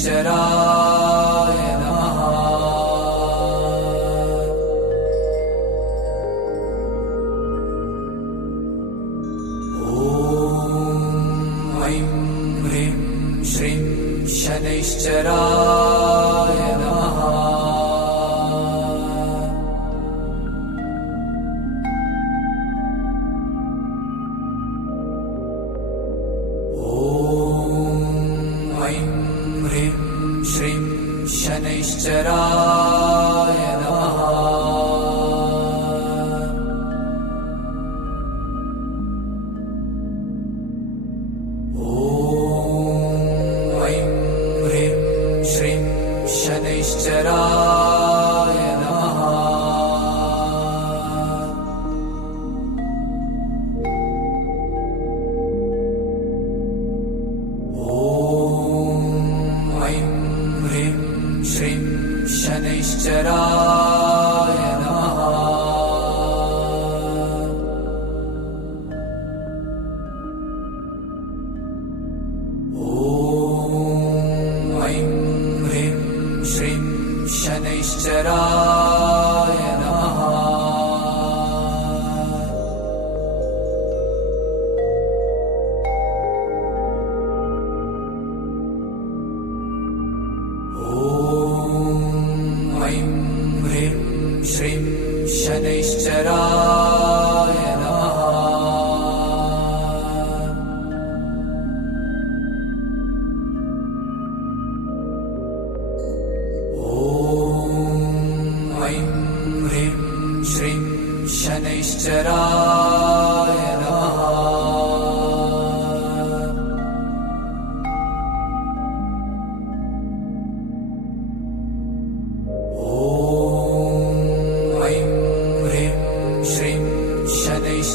शनैश्चराय नमः। ॐ ऐं ह्रीं श्रीं शनैश्चराय नमः। श्रीं शनैश्चराय नमः। ॐ ऐं ह्रीं श्रीं शनैश्चराय नमः। श्रीं शनैश्चराय नमः। ॐ ऐं ह्रीं श्रीं शनैश्चराय नमः। श्रीं शनैश्चराय नमः। ॐ ऐं ह्रीं श्रीं शनैश्चराय नमः।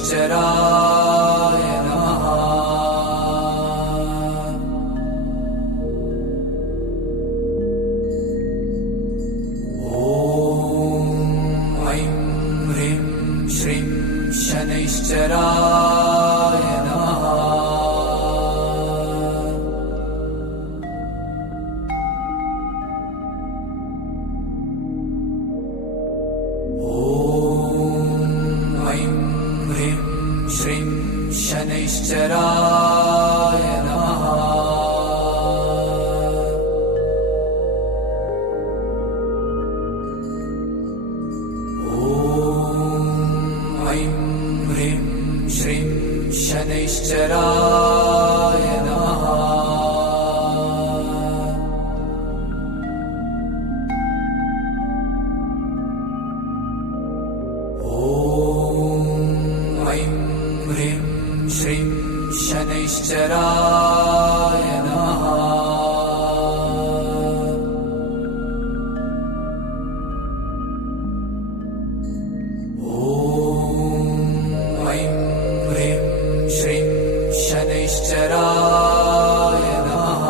शनैश्चराय नमः। ॐ ऐं ह्रीं श्रीं शनैश्चराय नमः। श्रीं शनैश्चराय नमः। ॐ ऐं ह्रीं श्रीं शनैश्चराय नमः। श्रीं शनैश्चराय नमः। ॐ ऐं ह्रीं श्रीं शनैश्चराय नमः।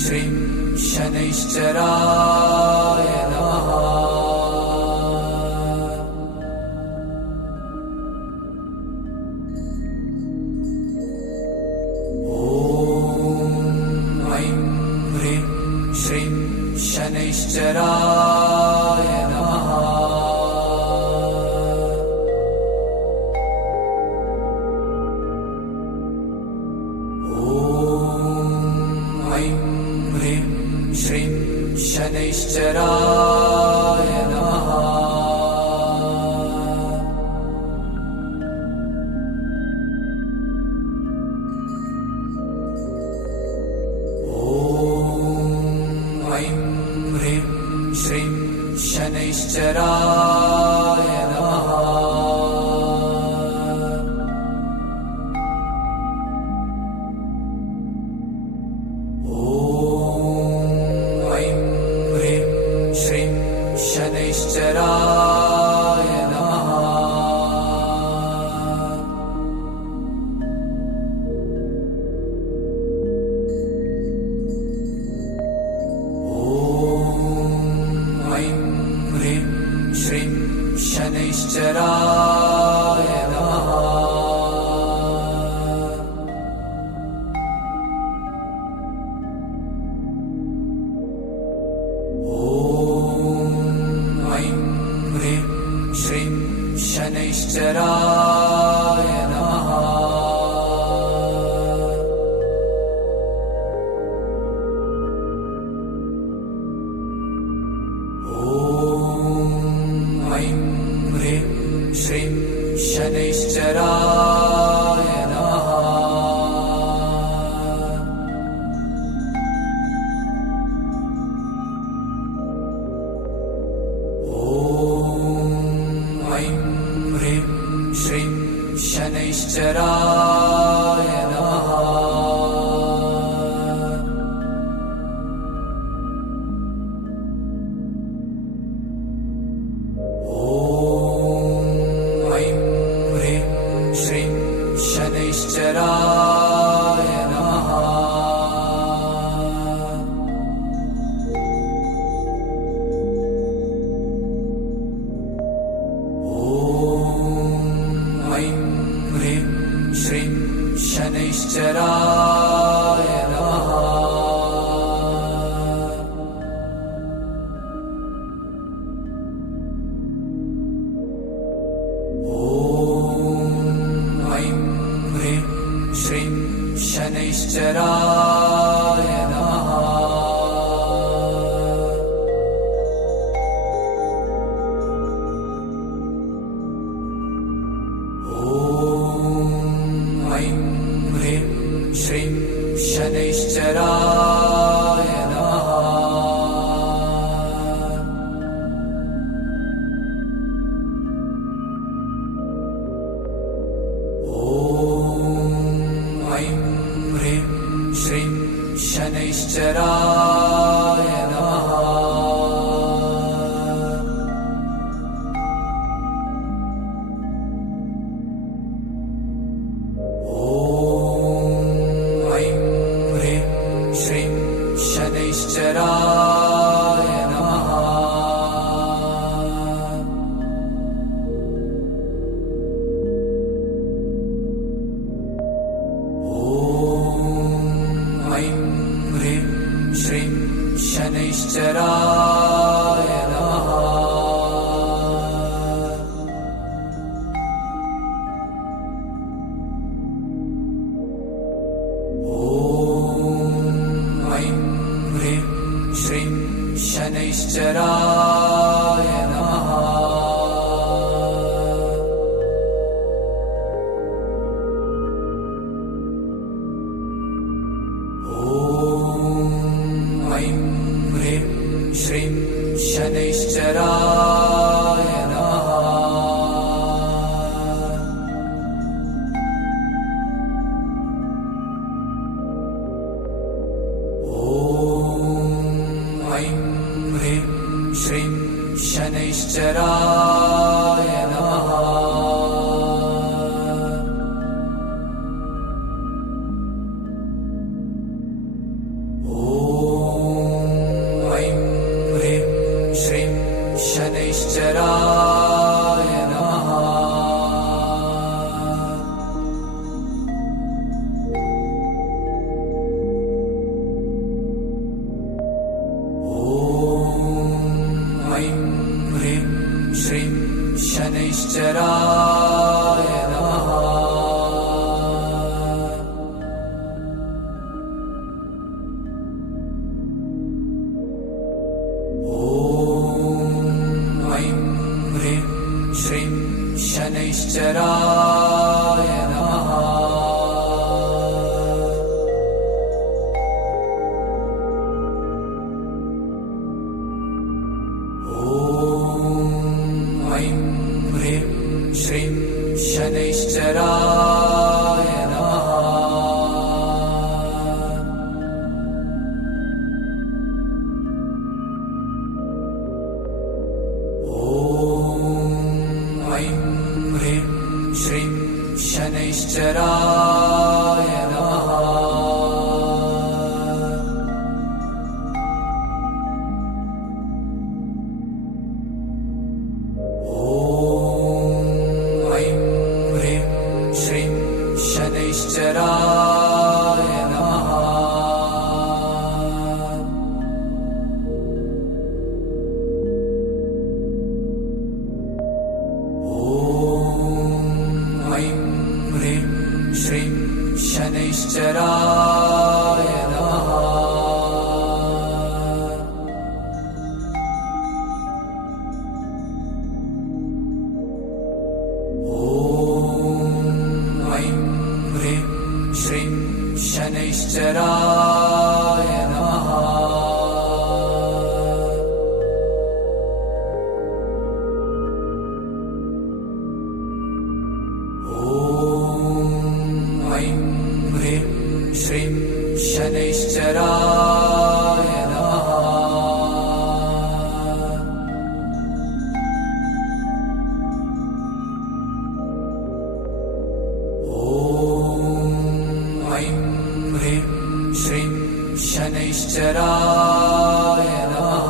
श्रीं शनैश्चराय नमः। ॐ ऐं ह्रीं श्रीं शनैश्चराय नमः। श्रीं शनैश्चराय नमः। ॐ ऐं ह्रीं श्रीं शनैश्चराय नमः। शनैश्चराय नमः। ॐ शनैश्चराय नमः। ॐ ऐं ह्रीं श्रीं शनैश्चराय नमः। श्रीं शनैश्चराय नमः। ॐ ऐं ह्रीं श्रीं शनैश्चराय नमः। श्रीं शनैश्चराय नमः। ॐ ऐं ह्रीं श्रीं शनैश्चराय नमः। श्रीं शनैश्चराय नमः। ॐ ऐं ह्रीं श्रीं शनैश्चराय नमः। शनैश्चराय नमः। ॐ ऐं ह्रीं श्रीं शनैश्चराय नमः। श्रीं शनैश्चराय नमः। ॐ ऐं ह्रीं श्रीं शनैश्चराय नमः। श्रीं शनैश्चराय नमः। ॐ ऐं ह्रीं श्रीं शनैश्चराय नमः। श्रीं शनैश्चराय नमः। ॐ ऐं ह्रीं श्रीं शनैश्चराय नमः। श्रीं शनैश्चराय नमः। ॐ ऐं ह्रीं श्रीं शनैश्चराय नमः। ॐ शनैश्चराय नमः। श्रीं शनैश्चराय नमः। ॐ ह्रीं श्रीं शनैश्चराय नमः। श्रीं शनैश्चराय नमः। ॐ ह्रीं श्रीं शनैश्चराय नमः।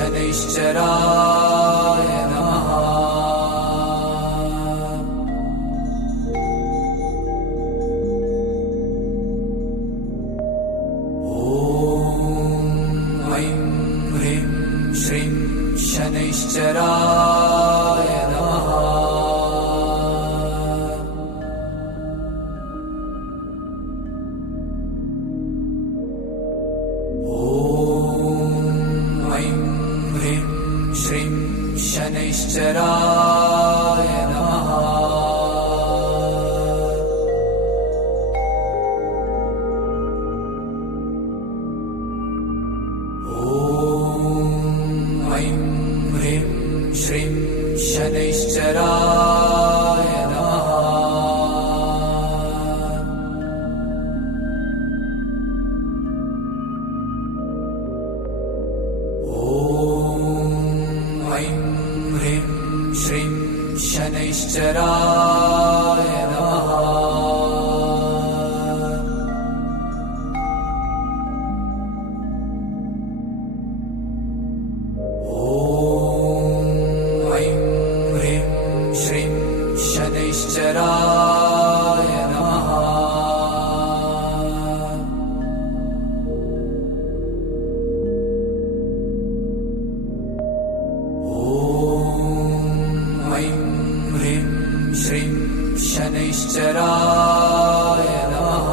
शनैश्चराय नमः। ॐ ह्रीं श्रीं शनैश्चराय नमः। श्रीं शनैश्चराय नमः। ॐ ह्रीं श्रीं शनैश्चराय नमः। श्रीं शनैश्चराय नमः। ॐ ह्रीं श्रीं शनैश्चराय नमः।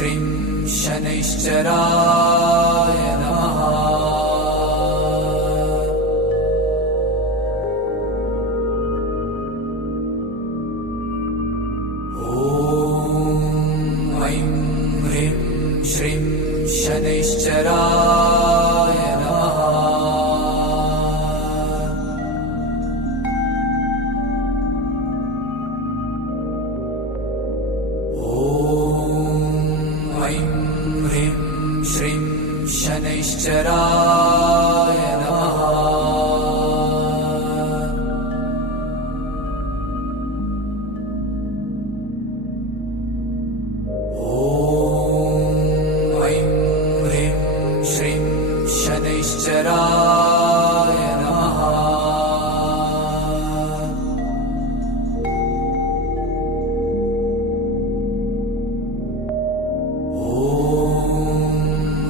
श्रीं शनैश्चराय नमः। ॐ ह्रीं श्रीं शनैश्चराय नमः। श्रीं शनैश्चराय नमः। ॐ ह्रीं श्रीं शनैश्चराय नमः। शनैश्चराय नमः।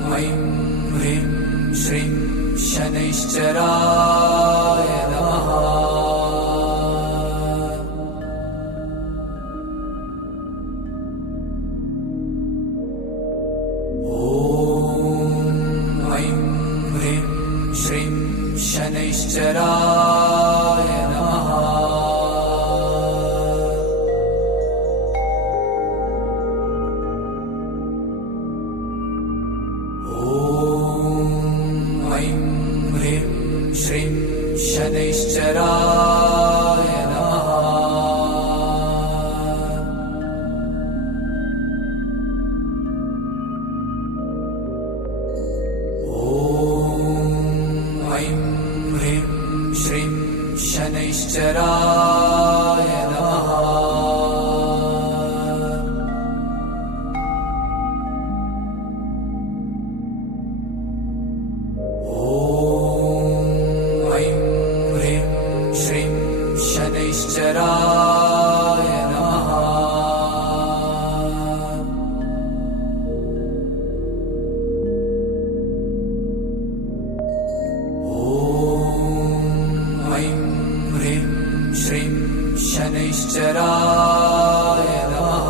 ॐ ह्रीं श्रीं शनैश्चराय नमः। श्रीं शनैश्चराय नमः। श्रीं शनैश्चराय नमः। ॐ शनैश्चराय नमः। शनैश्चराय नमः। ॐ ऐं ह्रीं श्रीं शनैश्चराय नमः।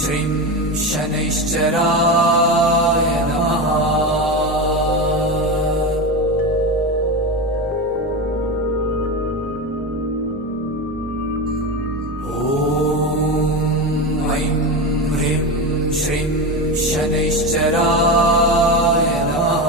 श्रीं शनैश्चराय नमः। ॐ ऐं ह्रीं श्रीं शनैश्चराय नमः।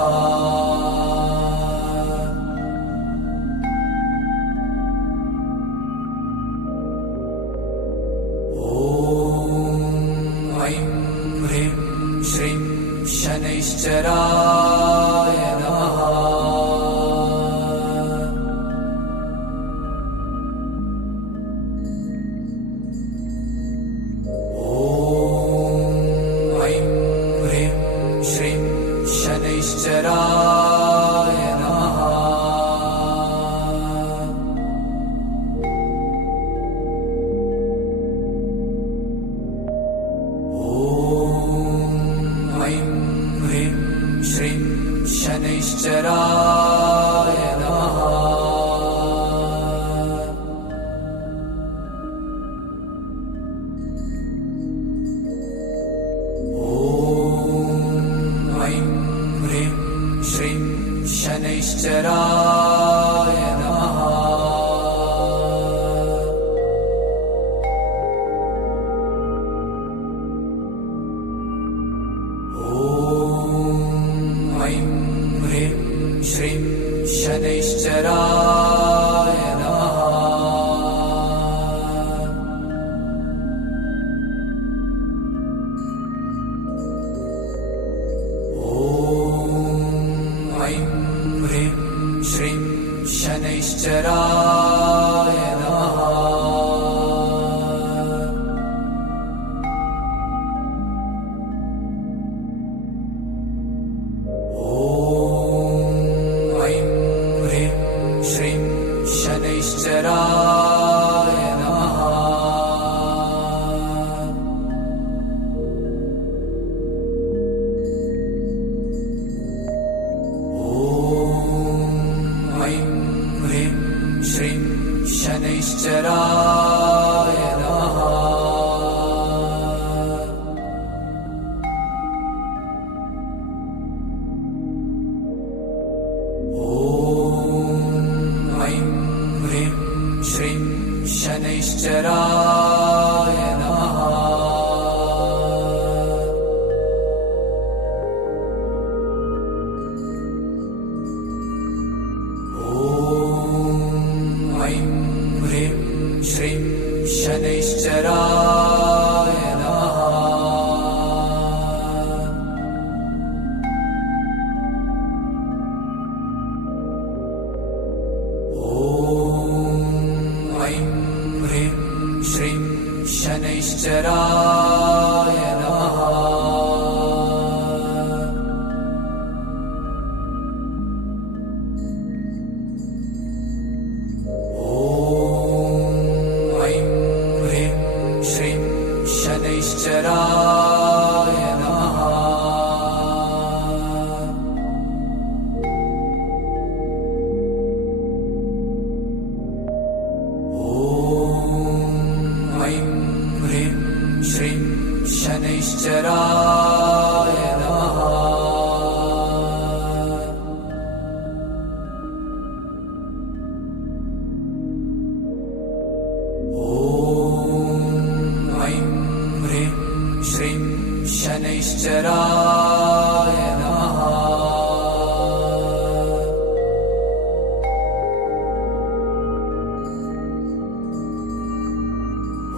श्रीं शनैश्चराय नमः। ॐ ऐं ह्रीं श्रीं शनैश्चराय नमः। श्रीं शनैश्चराय नमः। ॐ ऐं ह्रीं श्रीं शनैश्चराय नमः। श्रीं शनैश्चराय नमः। ॐ ऐं ह्रीं श्रीं शनैश्चराय नमः। शनैश्चराय नमः। ॐ ऐं ह्रीं श्रीं शनैश्चराय नमः। श्रीं शनैश्चराय नमः। ॐ ऐं ह्रीं श्रीं शनैश्चराय नमः। श्रीं शनैश्चराय नमः। ॐ ऐं ह्रीं श्रीं शनैश्चराय नमः। श्रीं शनैश्चराय नमः। ॐ ऐं ह्रीं श्रीं शनैश्चराय नमः।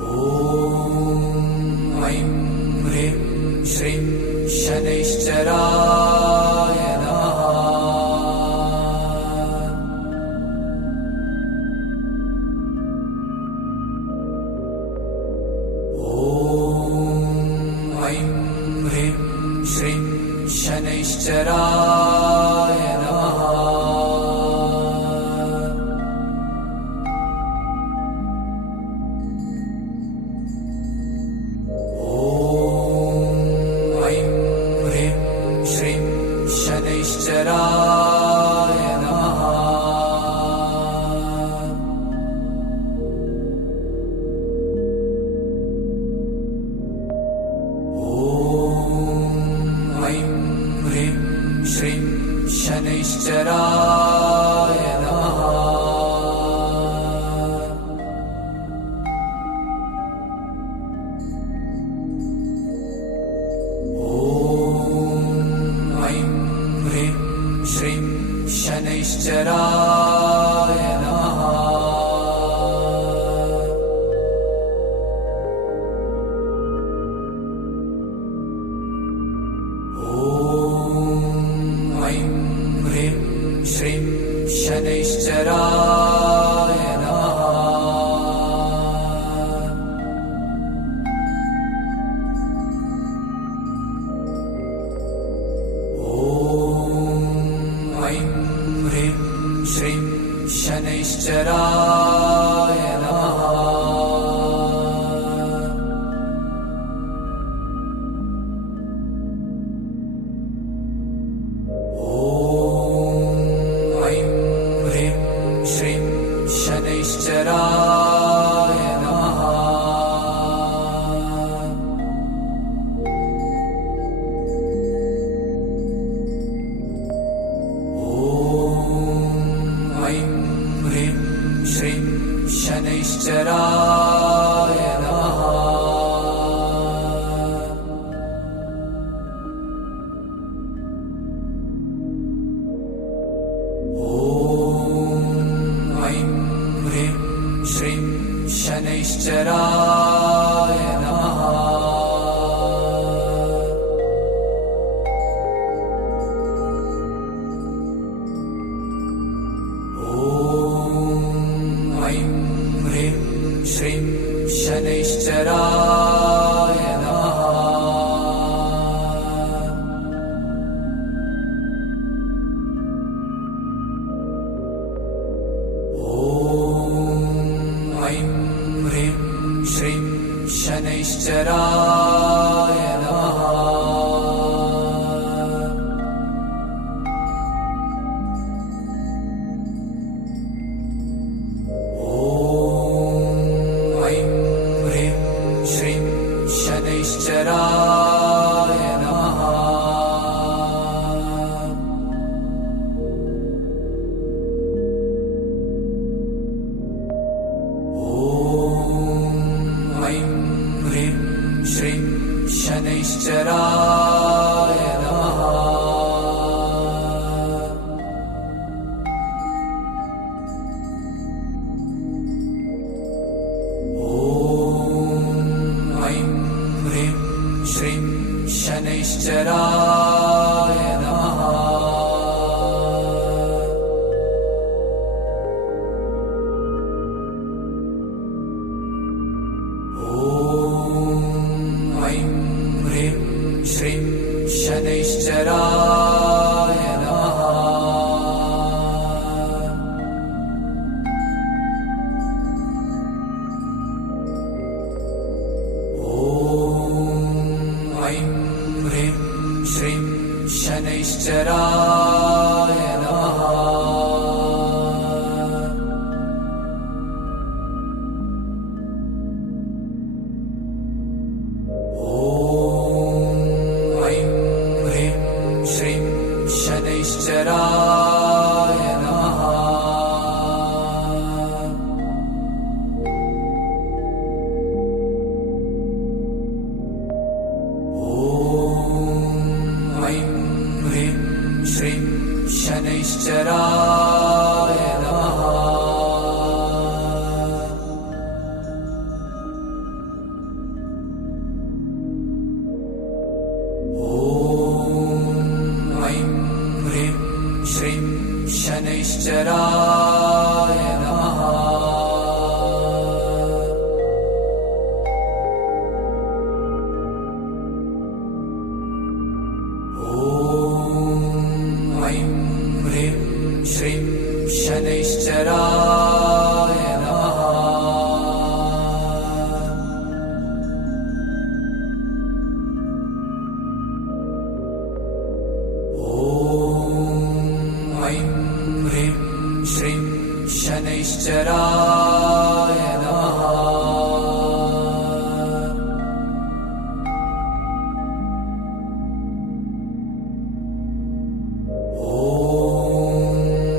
ॐ शनैश्चराय नमः। ॐ ऐं ह्रीं श्रीं शनैश्चराय नमः। श्रीं शनैश्चराय नमः। ॐ ऐं ह्रीं श्रीं शनैश्चराय नमः। श्रीं शनैश्चराय नमः। ॐ ऐं ह्रीं श्रीं शनैश्चराय नमः। श्रीं शनैश्चराय नमः। ॐ ऐं ह्रीं श्रीं शनैश्चराय नमः। शनैश्चराय नमः। ॐ ऐं ह्रीं श्रीं शनैश्चराय नमः। श्रीं शनैश्चराय नमः। ॐ ऐं ह्रीं श्रीं शनैश्चराय नमः। श्रीं शनैश्चराय नमः। ॐ ऐं ह्रीं श्रीं शनैश्चराय नमः। श्रीं शनैश्चराय नमः। ॐ ऐं ह्रीं श्रीं शनैश्चराय नमः। श्रीं शनैश्चराय नमः। ॐ ऐं ह्रीं श्रीं शनैश्चराय नमः। ॐ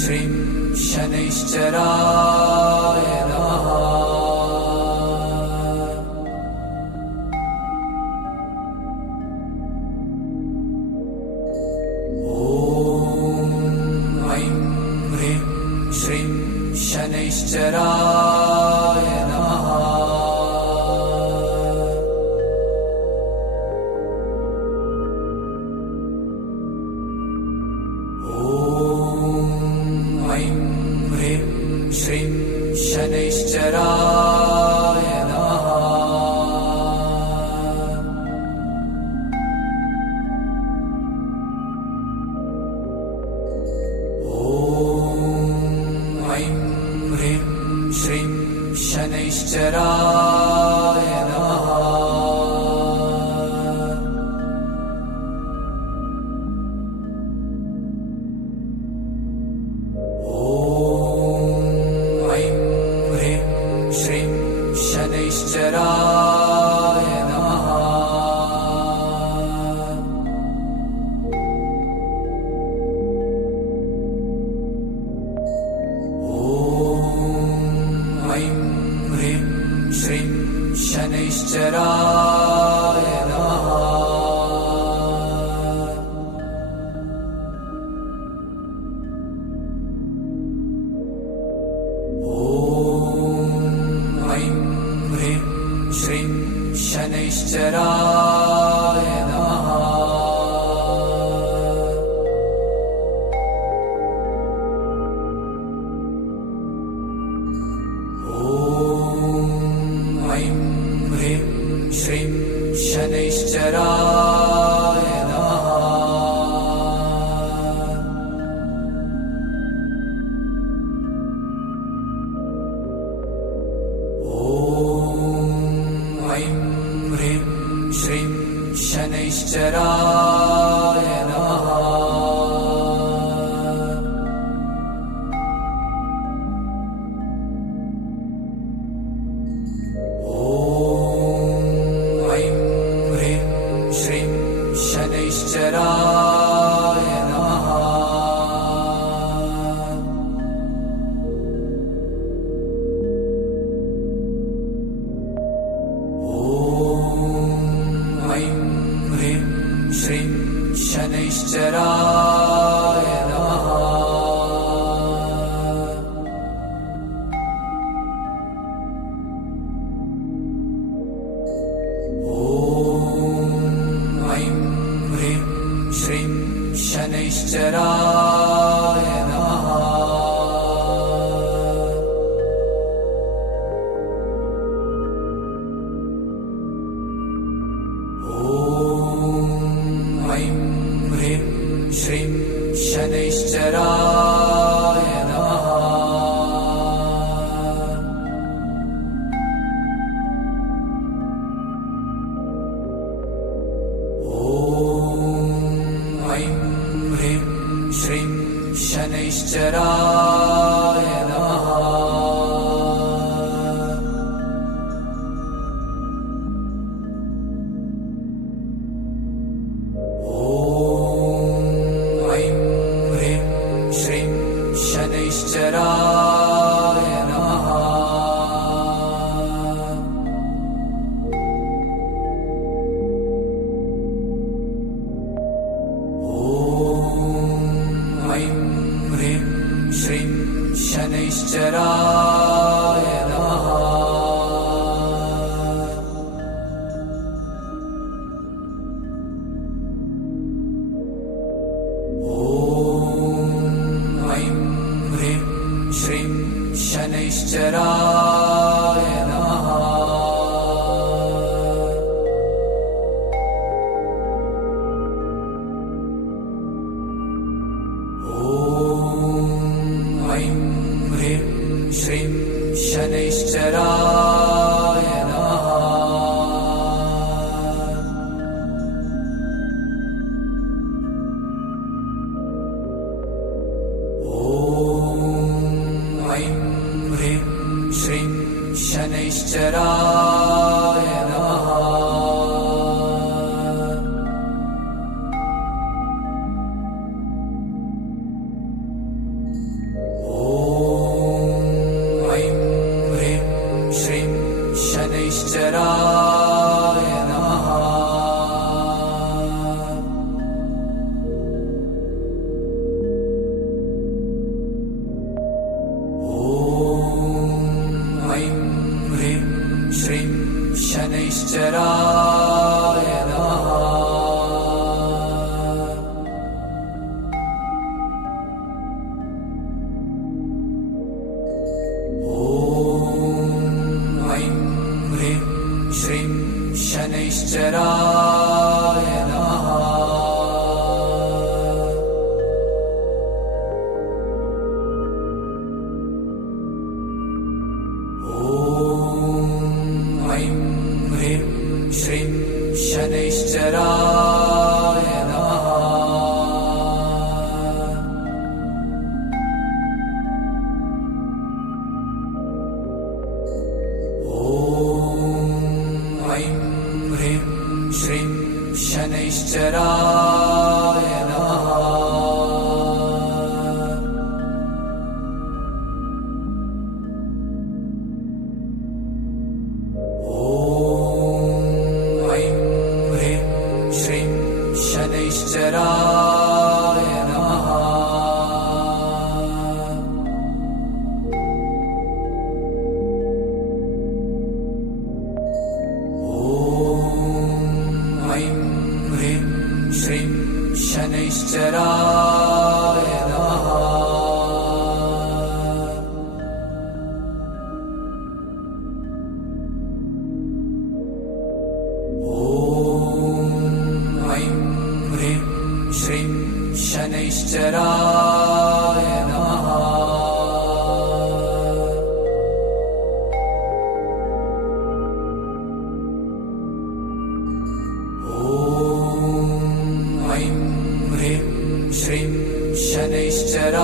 श्रीं शनैश्चराय नमः। श्रीं शनैश्चराय नमः। श्रीं शनैश्चराय नमः। श्रीं शनैश्चराय नमः। श्रीं शनैश्चराय नमः। श्रीं शनैश्चराय नमः। श्रीं शनैश्चराय नमः। श्रीं शनैश्चराय नमः। श्रीं शनैश्चराय नमः। श्रीं शनैश्चराय नमः। श्रीं शनैश्चराय नमः। श्रीं शनैश्चराय नमः। श्रीं शनैश्चराय नमः। श्रीं शनैश्चराय नमः। श्रीं शनैश्चराय नमः। श्रीं शनैश्चराय नमः। श्रीं शनैश्चराय नमः। श्रीं शनैश्चराय नमः। श्रीं शनैश्चराय नमः। शनैश्चराय नमः। श्रीं शनैश्चराय नमः। ॐ ह्रीं श्रीं शनैश्चराय नमः। शनैश्चराय नमः। ॐ ह्रीं श्रीं शनैश्चराय नमः। श्रीं शनैश्चराय नमः। ॐ ह्रीं श्रीं शनैश्चराय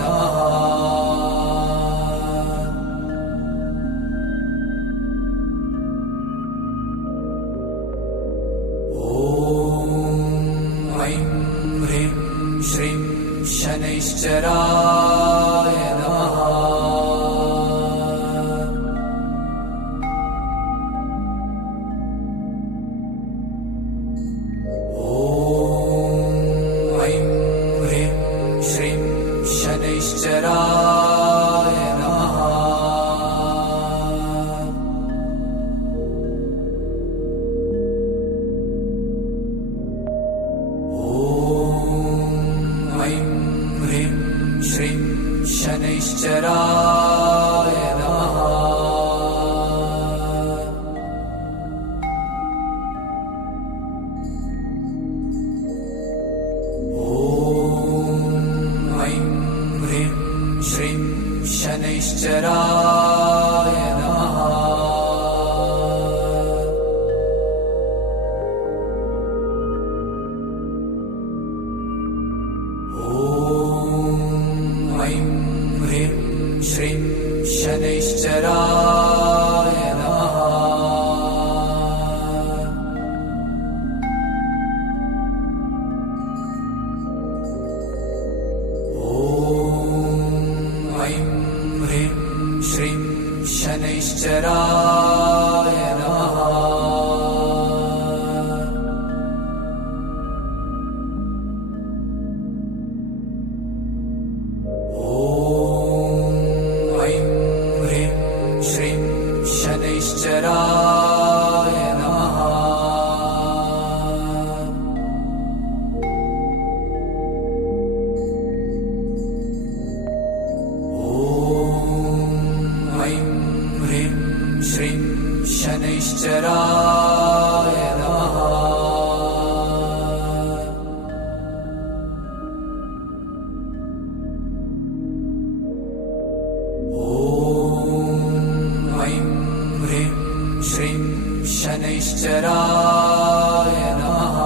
नमः। ह्रीं श्रीं शनैश्चराय नमः। ॐ ह्रीं श्रीं शनैश्चराय नमः। श्रीं शनैश्चराय नमः। ॐ ह्रीं श्रीं शनैश्चराय नमः। ह्रीं श्रीं शनैश्चराय नमः। ह्रीं श्रीं शनैश्चराय नमः। शनैश्चराय नमः। ॐ ह्रीं श्रीं शनैश्चराय नमः। श्रीं शनैश्चराय नमः।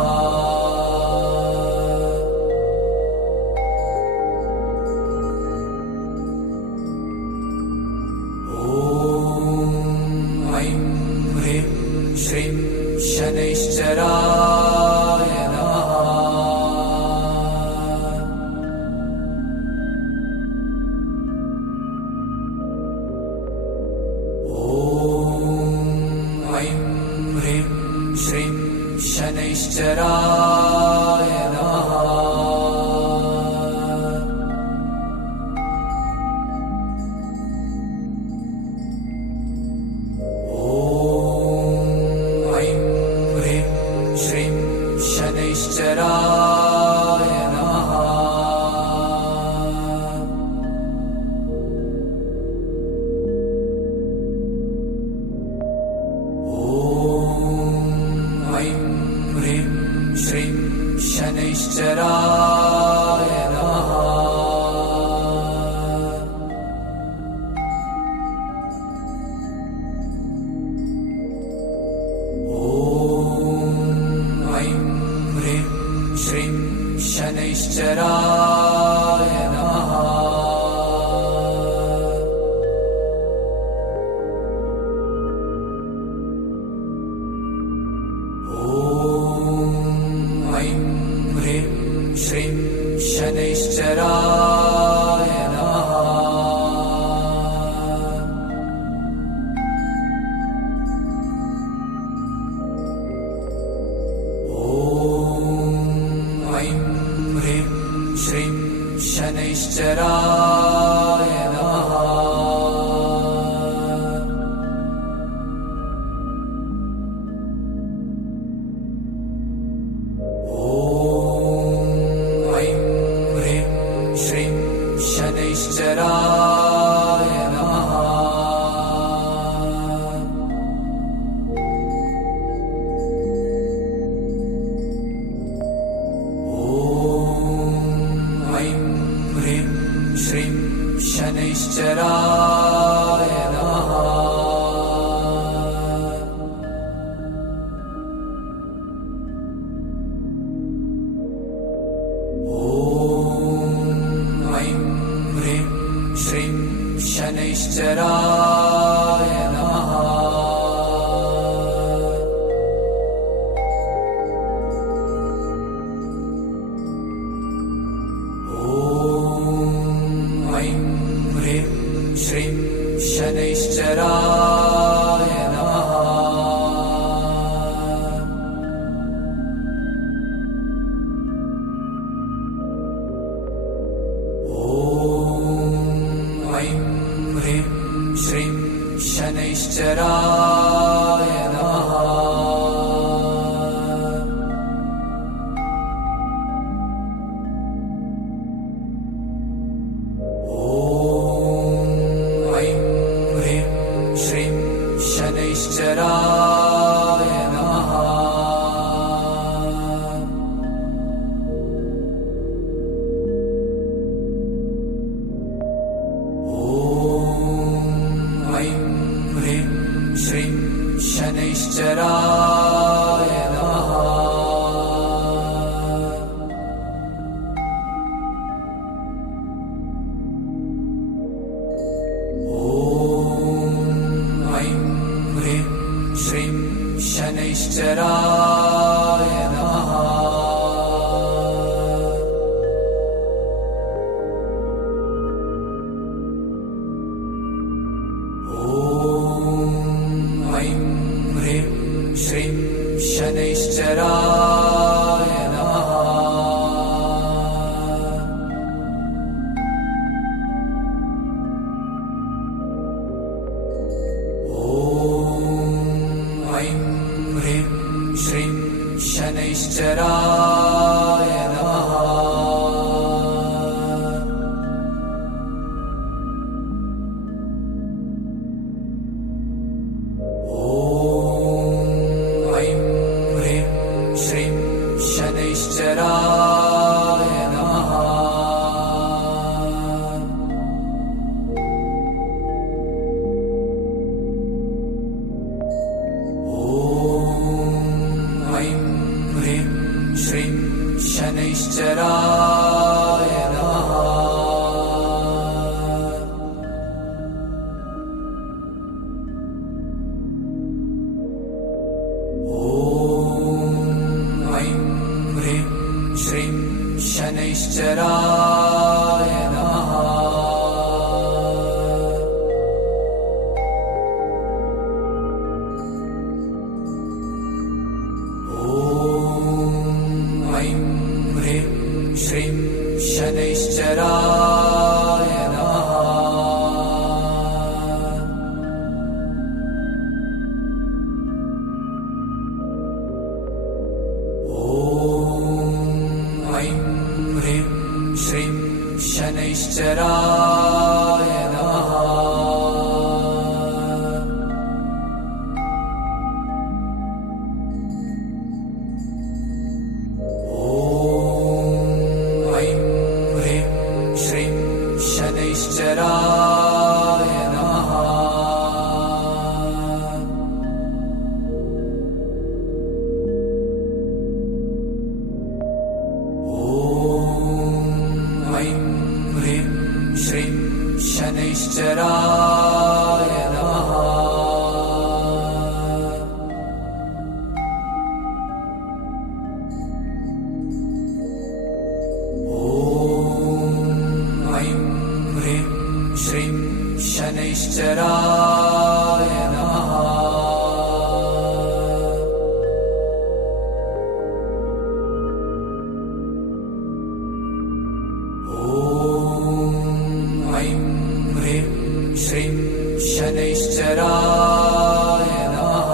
ॐ ह्रीं श्रीं शनैश्चराय नमः। शनैश्चराय नमः। ॐ ऐं ह्रीं श्रीं शनैश्चराय नमः। श्रीं शनैश्चराय नमः। ॐ ऐं ह्रीं श्रीं शनैश्चराय नमः। श्रीं शनैश्चराय नमः। ॐ ऐं ह्रीं श्रीं शनैश्चराय नमः। श्रीं शनैश्चराय नमः। ॐ ऐं ह्रीं श्रीं शनैश्चराय नमः। शनैश्चराय नमः। ॐ ऐं ह्रीं श्रीं शनैश्चराय नमः। श्रीं शनैश्चराय नमः। ॐ ऐं ह्रीं श्रीं शनैश्चराय नमः। श्रीं शनैश्चराय नमः। ॐ ऐं ह्रीं श्रीं शनैश्चराय नमः। श्रीं शनैश्चराय नमः। ॐ ऐं ह्रीं श्रीं शनैश्चराय नमः। श्रीं शनैश्चराय नमः। ॐ ऐं ह्रीं श्रीं शनैश्चराय नमः। ॐ शनैश्चराय नमः। श्रीं शनैश्चराय नमः। श्रीं शनैश्चराय नमः। श्रीं शनैश्चराय नमः।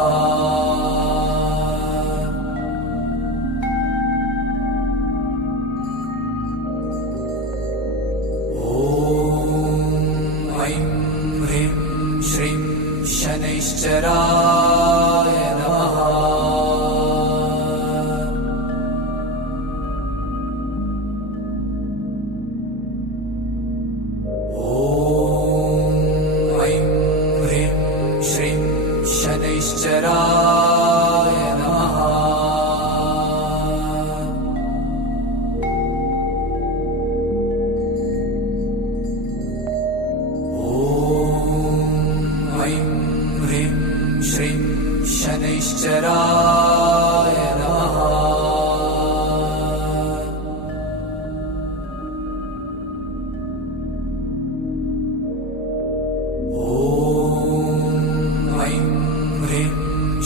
श्रीं शनैश्चराय नमः। श्रीं शनैश्चराय नमः। श्रीं शनैश्चराय नमः।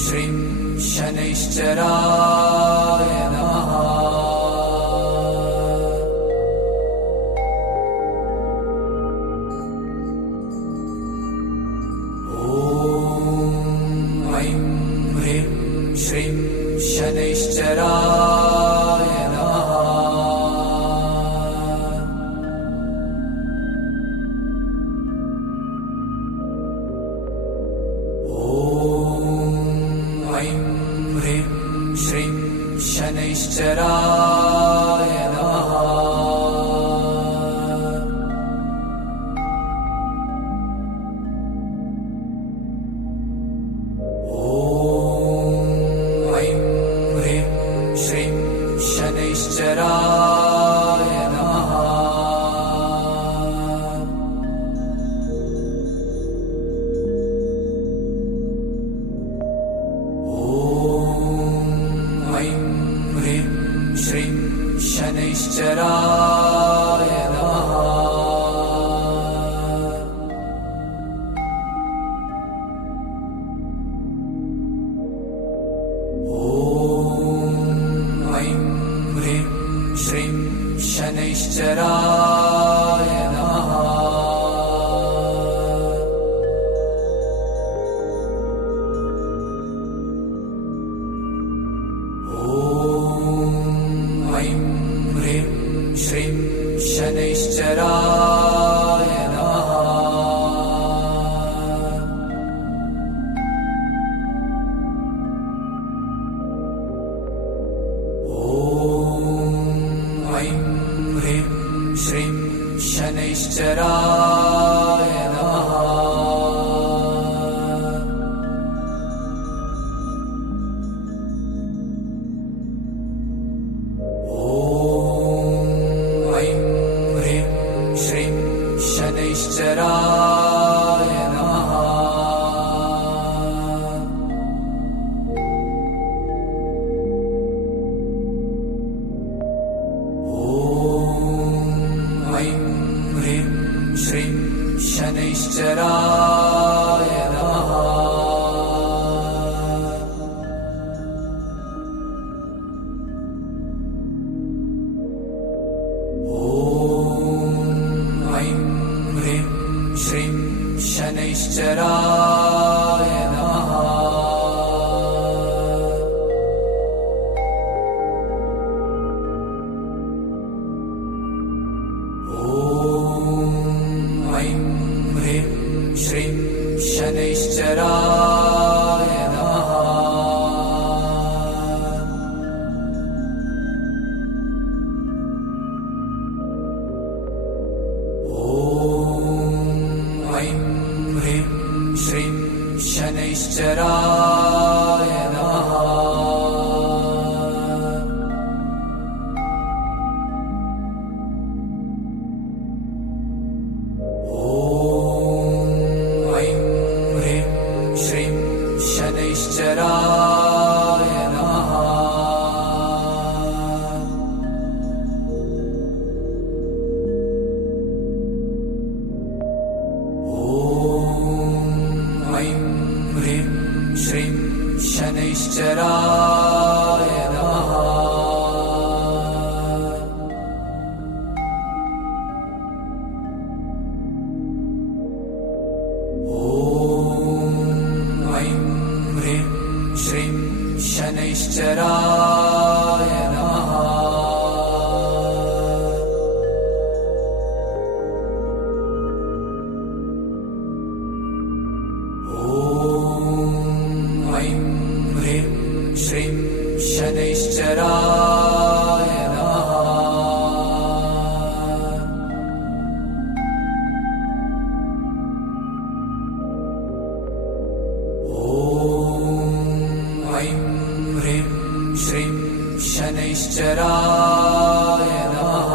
श्रीं शनैश्चराय नमः। श्रीं शनैश्चराय नमः। श्रीं शनैश्चराय नमः। श्रीं शनैश्चराय नमः। श्रीं शनैश्चराय नमः। श्रीं शनैश्चराय नमः। श्रीं शनैश्चराय नमः। श्रीं शनैश्चराय नमः। श्रीं शनैश्चराय नमः। श्रीं शनैश्चराय नमः। श्रीं शनैश्चराय नमः। श्रीं शनैश्चराय नमः। ॐ शनैश्चराय नमः। शनैश्चराय नमः। ॐ ऐं ह्रीं श्रीं शनैश्चराय नमः। श्रीं शनैश्चराय नमः। ॐ ऐं ह्रीं श्रीं शनैश्चराय नमः। श्रीं शनैश्चराय नमः।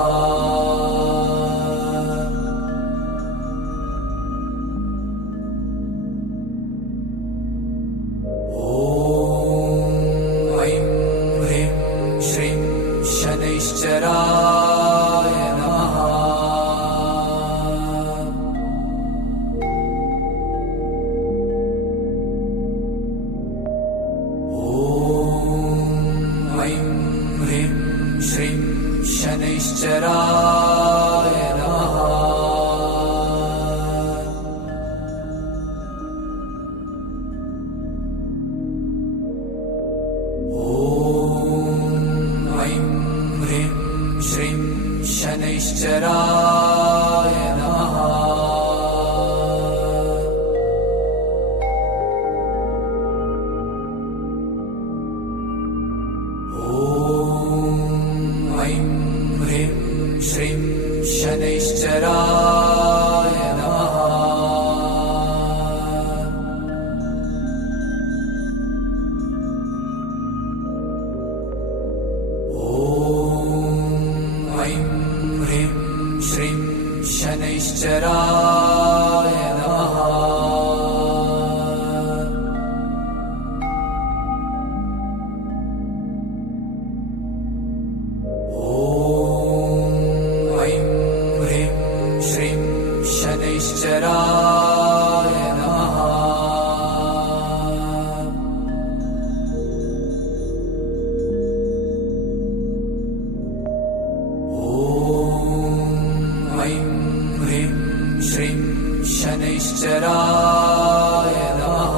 ॐ ऐं ह्रीं श्रीं शनैश्चराय नमः। श्रीं शनैश्चराय नमः। ॐ ऐं ह्रीं श्रीं शनैश्चराय नमः। श्रीं शनैश्चराय नमः। ॐ ऐं ह्रीं श्रीं शनैश्चराय नमः। शनैश्चराय नमः। ॐ ऐं ह्रीं श्रीं शनैश्चराय नमः।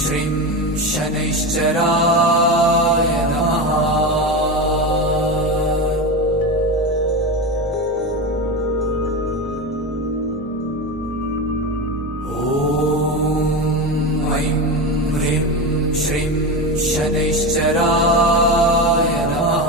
श्रीं शनैश्चराय नमः। ॐ ऐं ह्रीं श्रीं शनैश्चराय नमः।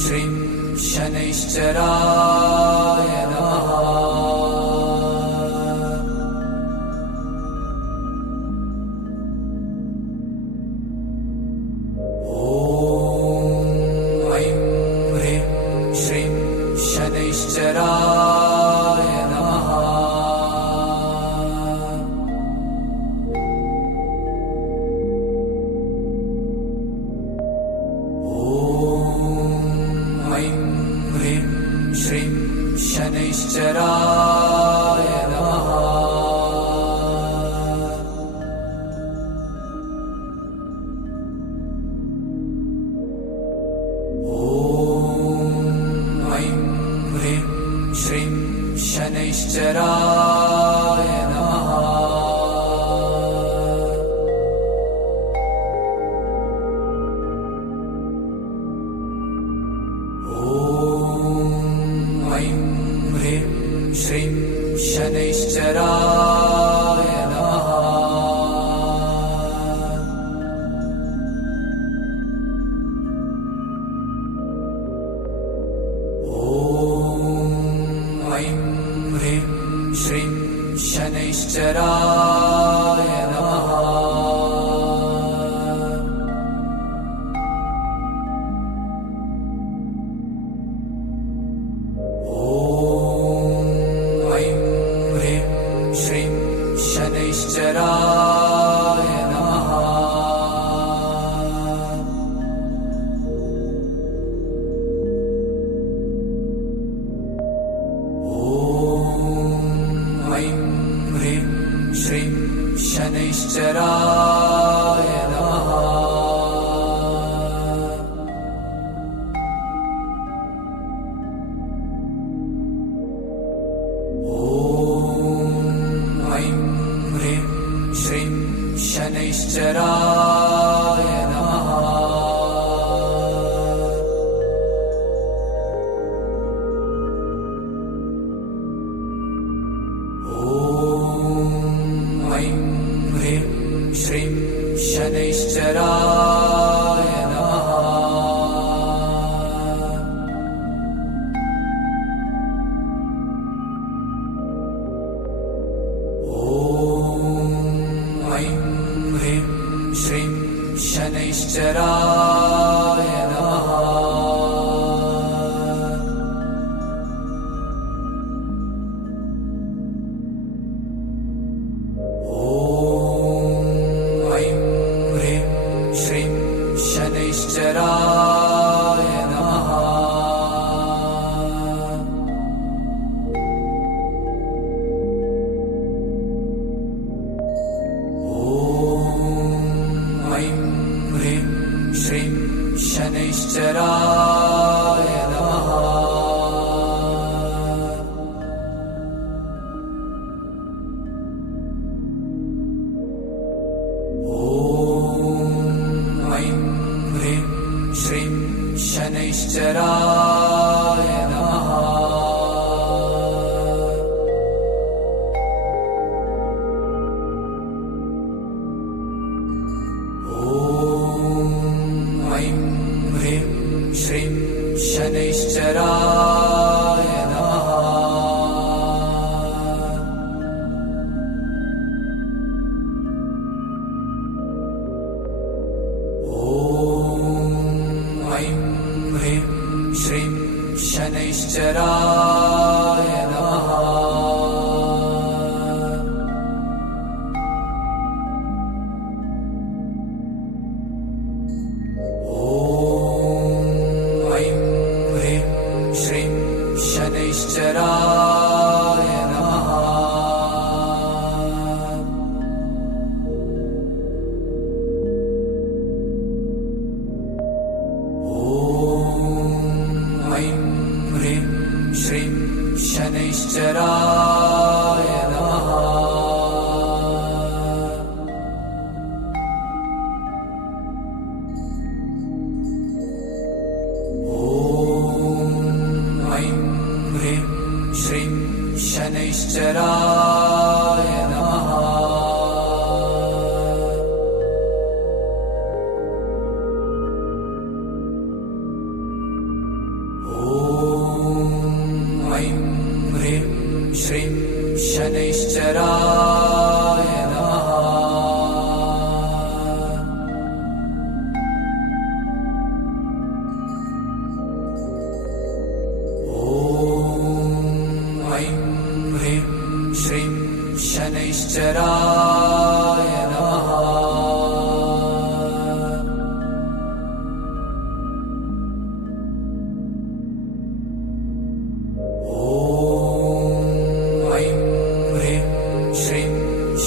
श्रीं शनैश्चराय नमः। ॐ ऐं ह्रीं श्रीं शनैश्चराय नमः। श्रीं शनैश्चराय नमः। श्रीं शनैश्चराय नमः। ॐ शनैश्चराय नमः। ॐ ऐं ह्रीं श्रीं शनैश्चराय नमः। श्रीं शनैश्चराय नमः। ॐ ऐं ह्रीं श्रीं शनैश्चराय नमः। श्रीं शनैश्चराय नमः। ॐ ऐं ह्रीं श्रीं शनैश्चराय नमः। श्रीं शनैश्चराय नमः। ॐ ऐं ह्रीं श्रीं शनैश्चराय नमः। शनैश्चराय नमः। ॐ ऐं ह्रीं श्रीं शनैश्चराय नमः। श्रीं शनैश्चराय नमः। ॐ ऐं ह्रीं श्रीं शनैश्चराय नमः। श्रीं शनैश्चराय नमः। ॐ ऐं ह्रीं श्रीं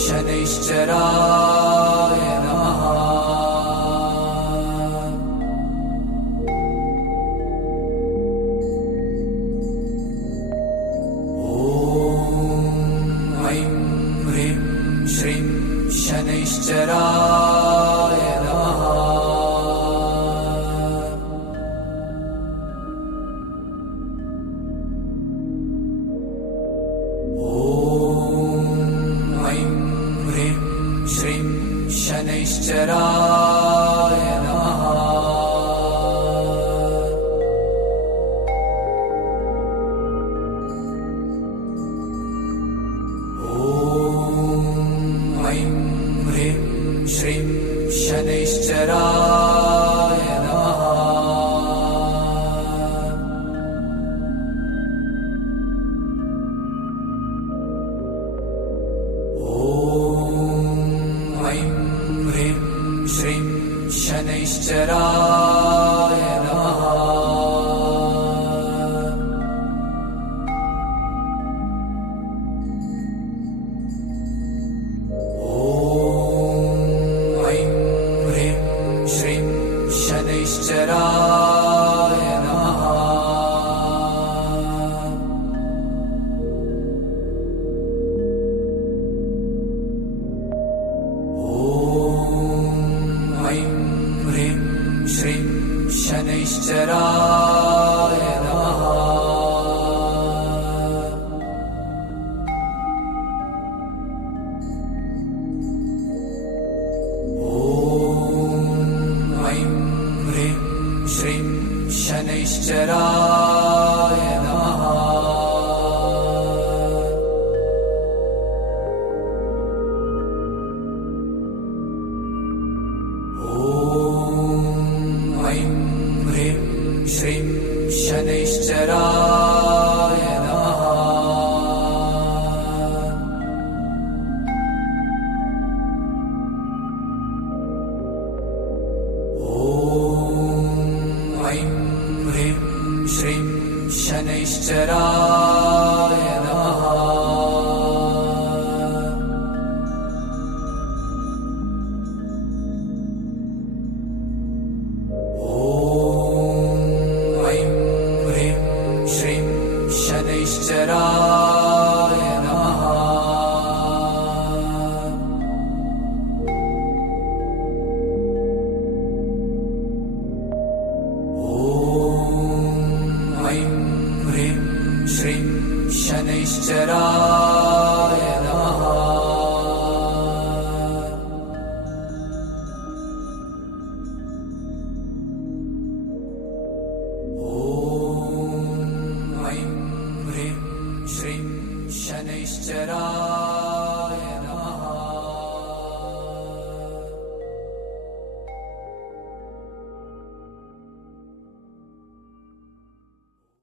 शनैश्चराय नमः। श्रीं शनैश्चराय नमः। ॐ ऐं ह्रीं श्रीं शनैश्चराय नमः। श्रीं शनैश्चराय नमः। ॐ ऐं ह्रीं श्रीं शनैश्चराय नमः। ॐ शनैश्चराय नमः। श्रीं शनैश्चराय नमः। ॐ ह्रीं श्रीं शनैश्चराय नमः। ह्रीं श्रीं शनैश्चराय